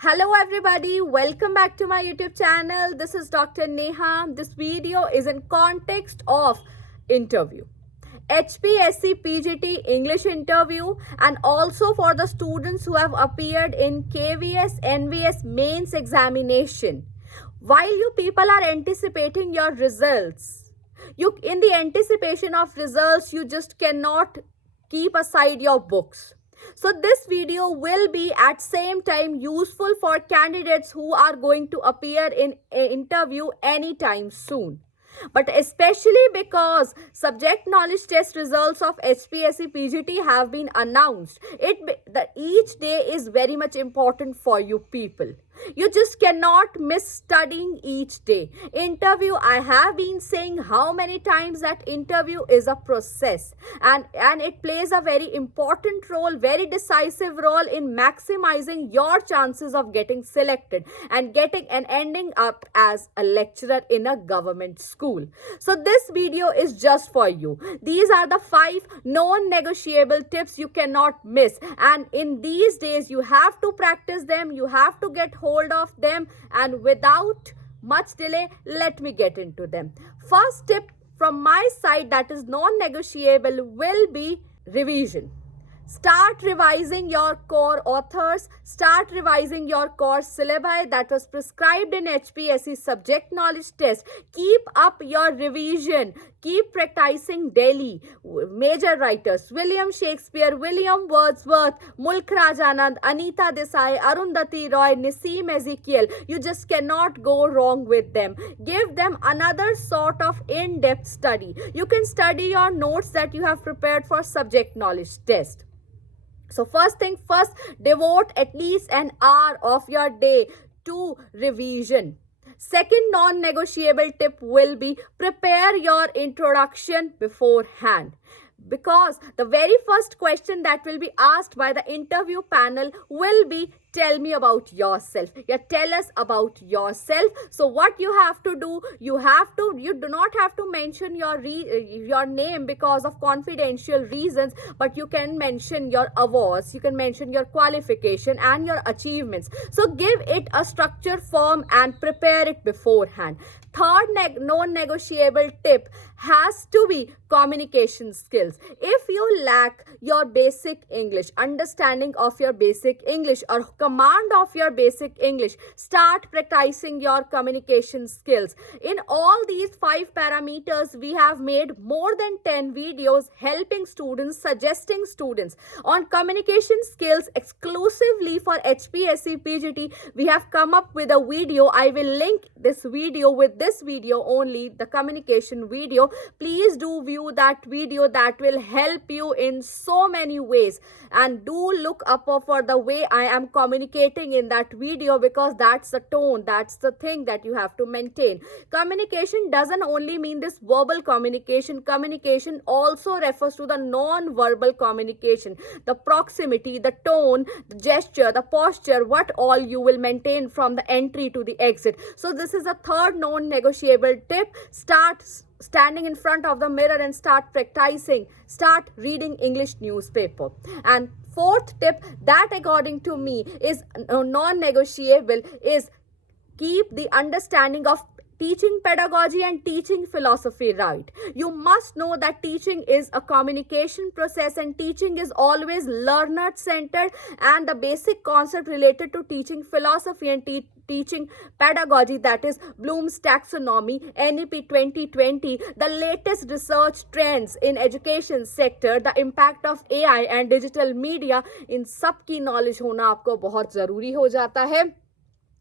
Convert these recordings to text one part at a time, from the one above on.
Hello everybody, welcome back to my YouTube channel. This is Dr. Neha. This video is in context of interview. HPSC PGT English interview and also for the students who have appeared in KVS NVS mains examination. While you people are anticipating your results, in the anticipation of results, you just cannot keep aside your books. So this video will be at same time useful for candidates who are going to appear in an interview anytime soon. But especially because subject knowledge test results of HPSC PGT have been announced, each day is very much important for you people. You just cannot miss studying each day. Interview, I have been saying how many times that interview is a process and it plays a very important role, very decisive role in maximizing your chances of getting selected and ending up as a lecturer in a government school. So this video is just for you. These are the 5 non-negotiable tips you cannot miss, and in these days you have to practice them, you have to get hold of them, and without much delay, let me get into them. First tip from my side that is non-negotiable will be revision. Start revising your core authors, start revising your core syllabi that was prescribed in HPSC subject knowledge test. Keep up your revision, keep practicing daily. Major writers, William Shakespeare, William Wordsworth, Mulk Raj Anand, Anita Desai, Arundhati Roy, Nissim Ezekiel. You just cannot go wrong with them. Give them another sort of in-depth study. You can study your notes that you have prepared for subject knowledge test. So first thing first, devote at least an hour of your day to revision. Second non-negotiable tip will be prepare your introduction beforehand. Because the very first question that will be asked by the interview panel will be, tell me about yourself. Yeah, tell us about yourself. So what you have to do, you do not have to mention your name because of confidential reasons, but you can mention your awards, you can mention your qualification and your achievements. So give it a structure form and prepare it beforehand. Third non-negotiable tip has to be communication skills. If you lack your basic English, understanding of your basic English or command of your basic English, start practicing your communication skills. In all these 5 parameters, we have made more than 10 videos helping students, suggesting students on communication skills exclusively for HPSC PGT. We have come up with a video. I will link this video with this video only, the communication video. Please do view that video, that will help you in so many ways, and do look up for the way I am communicating in that video, because that's the tone, that's the thing that you have to maintain. Communication doesn't only mean this verbal communication. Communication also refers to the non-verbal communication, the proximity, the tone, the gesture, the posture, what all you will maintain from the entry to the exit. So this is a third non-negotiable tip. Start standing in front of the mirror and start practicing, start reading English newspaper. And fourth tip that according to me is non-negotiable is keep the understanding of teaching pedagogy and teaching philosophy right. You must know that teaching is a communication process and teaching is always learner-centered, and the basic concept related to teaching philosophy and teaching pedagogy, that is Bloom's taxonomy, NEP 2020, the latest research trends in education sector, the impact of AI and digital media, इन सब की knowledge होना आपको बहुत ज़रूरी हो जाता है.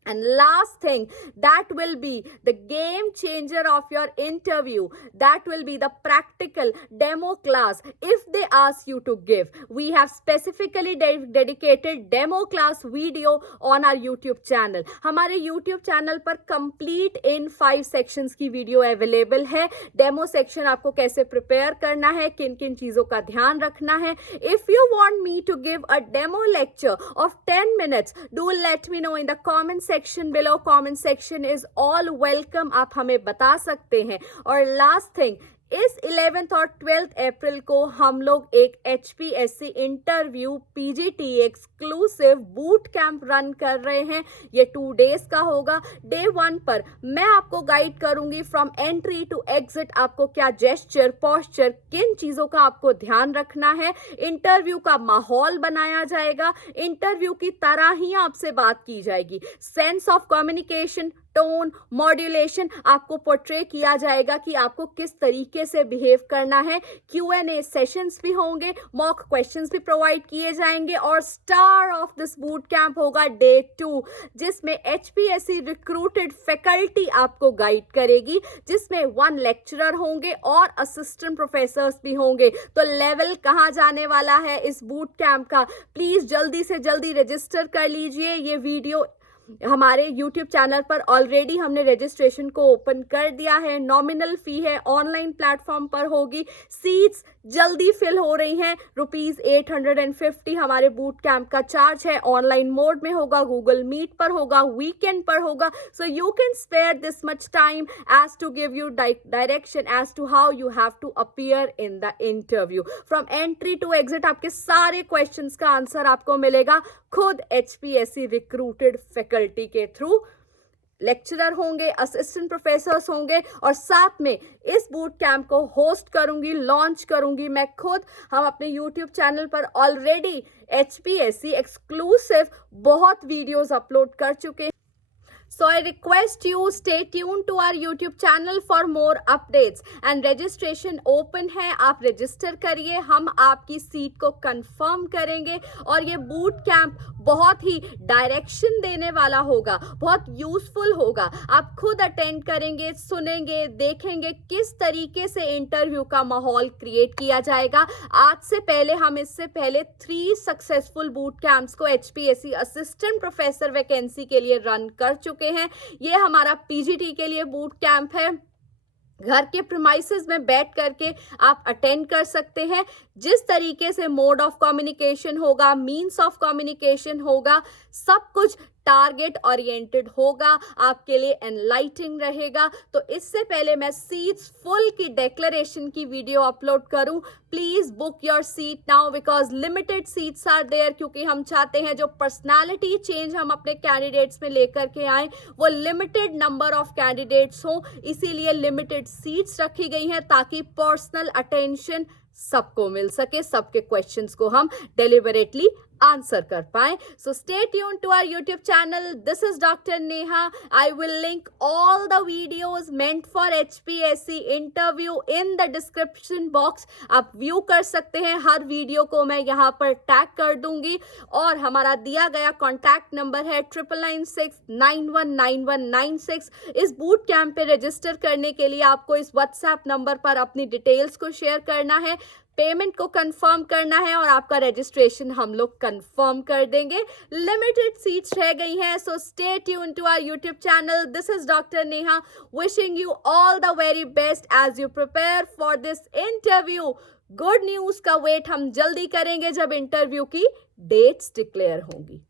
And last thing, that will be the game changer of your interview. That will be the practical demo class if they ask you to give. We have specifically dedicated demo class video on our YouTube channel. हमारे YouTube channel पर complete in 5 sections की video available है. Demo section आपको कैसे prepare करना है, किन किन चीज़ों का ध्यान रखना है. If you want me to give a demo lecture of 10 minutes, do let me know in the comment section below. Comment section is all welcome. आप हमें बता सकते हैं. और last thing, इस 11th और 12th अप्रैल को हम लोग एक HPSC interview PGT exclusive boot camp run कर रहे हैं। ये 2 डेज का होगा। डे 1 पर मैं आपको गाइड करूंगी फ्रॉम एंट्री टू एग्जिट, आपको क्या जेस्चर, पोस्चर, किन चीजों का आपको ध्यान रखना है। इंटरव्यू का माहौल बनाया जाएगा, इंटरव्यू की तरह ही आपसे बात की जाएगी। Sense of communication, tone, modulation आपको पोर्ट्रे किया जाएगा कि आपको किस तरीके से बिहेव करना है। Q&A सेशंस भी होंगे, मॉक क्वेश्चंस भी प्रोवाइड किए जाएंगे और star of this boot camp होगा डे 2, जिसमें HPSC रिक्रूटेड फैकल्टी आपको गाइड करेगी, जिसमें 1 लेक्चरर होंगे और असिस्टेंट प्रोफेसर्स भी होंगे। तो लेवल कहाँ जाने वाला है इस बूट कैंप का, प्लीज जल्दी से जल्दी रजिस्टर कर लीजिए। ये वीडियो हमारे YouTube चैनल पर ऑलरेडी हमने रजिस्ट्रेशन को ओपन कर दिया है। नॉमिनल फी है, ऑनलाइन प्लेटफॉर्म पर होगी। सीट्स जल्दी फिल हो रही हैं। ₹850 हमारे बूट कैंप का चार्ज है। ऑनलाइन मोड में होगा, गूगल मीट पर होगा, वीकेंड पर होगा। So you can spare this much time as to give you direction as to how you have to appear in the interview. From entry to exit आपके सारे questions का answer आपको मिलेगा खुद HPSC रिक्रूटेड फैकल्टी के through. Lecturer होंगे, assistant professors होंगे और साथ में इस बूट कैंप को होस्ट करूंगी, लॉन्च करूंगी मैं खुद। हम अपने YouTube चैनल पर ऑलरेडी HPSC एक्सक्लूसिव बहुत वीडियोस अपलोड कर चुके हैं। So I request you stay tuned to our YouTube channel for more updates and registration open है। आप रजिस्टर करिए, हम आपकी सीट को कंफर्म करेंगे और ये बूट कैंप बहुत ही डायरेक्शन देने वाला होगा, बहुत यूजफुल होगा। आप खुद अटेंड करेंगे, सुनेंगे, देखेंगे किस तरीके से इंटरव्यू का माहौल क्रिएट किया जाएगा। आज से पहले हम इससे पहले 3 सक्सेसफुल बूट कैंप्स को HPSC असिस्टेंट प्रोफेसर वैकेंसी के लिए रन कर चुके हैं। ये हमारा PGT के लिए बूट कैंप है। घर के प्रीमाइसेस में बैठ करके आप अटेंड कर सकते हैं। जिस तरीके से मोड ऑफ कम्युनिकेशन होगा, मीन्स ऑफ कम्युनिकेशन होगा, सब कुछ टारगेट ओरिएंटेड होगा, आपके लिए एनलाइटिंग रहेगा। तो इससे पहले मैं सीट्स फुल की डिक्लेरेशन की वीडियो अपलोड करूं, please book your seat now because limited seats are there. क्योंकि हम चाहते हैं जो पर्सनालिटी चेंज हम अपने कैंडिडेट्स में लेकर के आए वो लिमिटेड नंबर ऑफ कैंडिडेट्स हों, इसीलिए लिमिटेड सीट्स रखी गई हैं ताकि पर्सनल अटेंशन सबको मिल सके, सबके क्वेश्चंस को हम डेलिबरेटली आंसर कर पाए। So stay tuned to our YouTube channel. This is Dr. Neha. I will link all the videos meant for HPSC interview in the description box. आप व्यू कर सकते हैं, हर वीडियो को मैं यहाँ पर टैग कर दूंगी और हमारा दिया गया कॉन्टैक्ट नंबर है 9996919196। इस बूट कैंप पे रजिस्टर करने के लिए आपको इस WhatsApp नंबर पर अपनी डिटेल्स को शेयर करना है, पेमेंट को कंफर्म करना है और आपका रजिस्ट्रेशन हम लोग कंफर्म कर देंगे। लिमिटेड सीट्स रह गई हैं, so stay tune to our YouTube channel. This is doctor Neha wishing you all the very best as you prepare for this interview. Good news का वेट हम जल्दी करेंगे जब इंटरव्यू की डेट्स डिक्लेयर होंगी।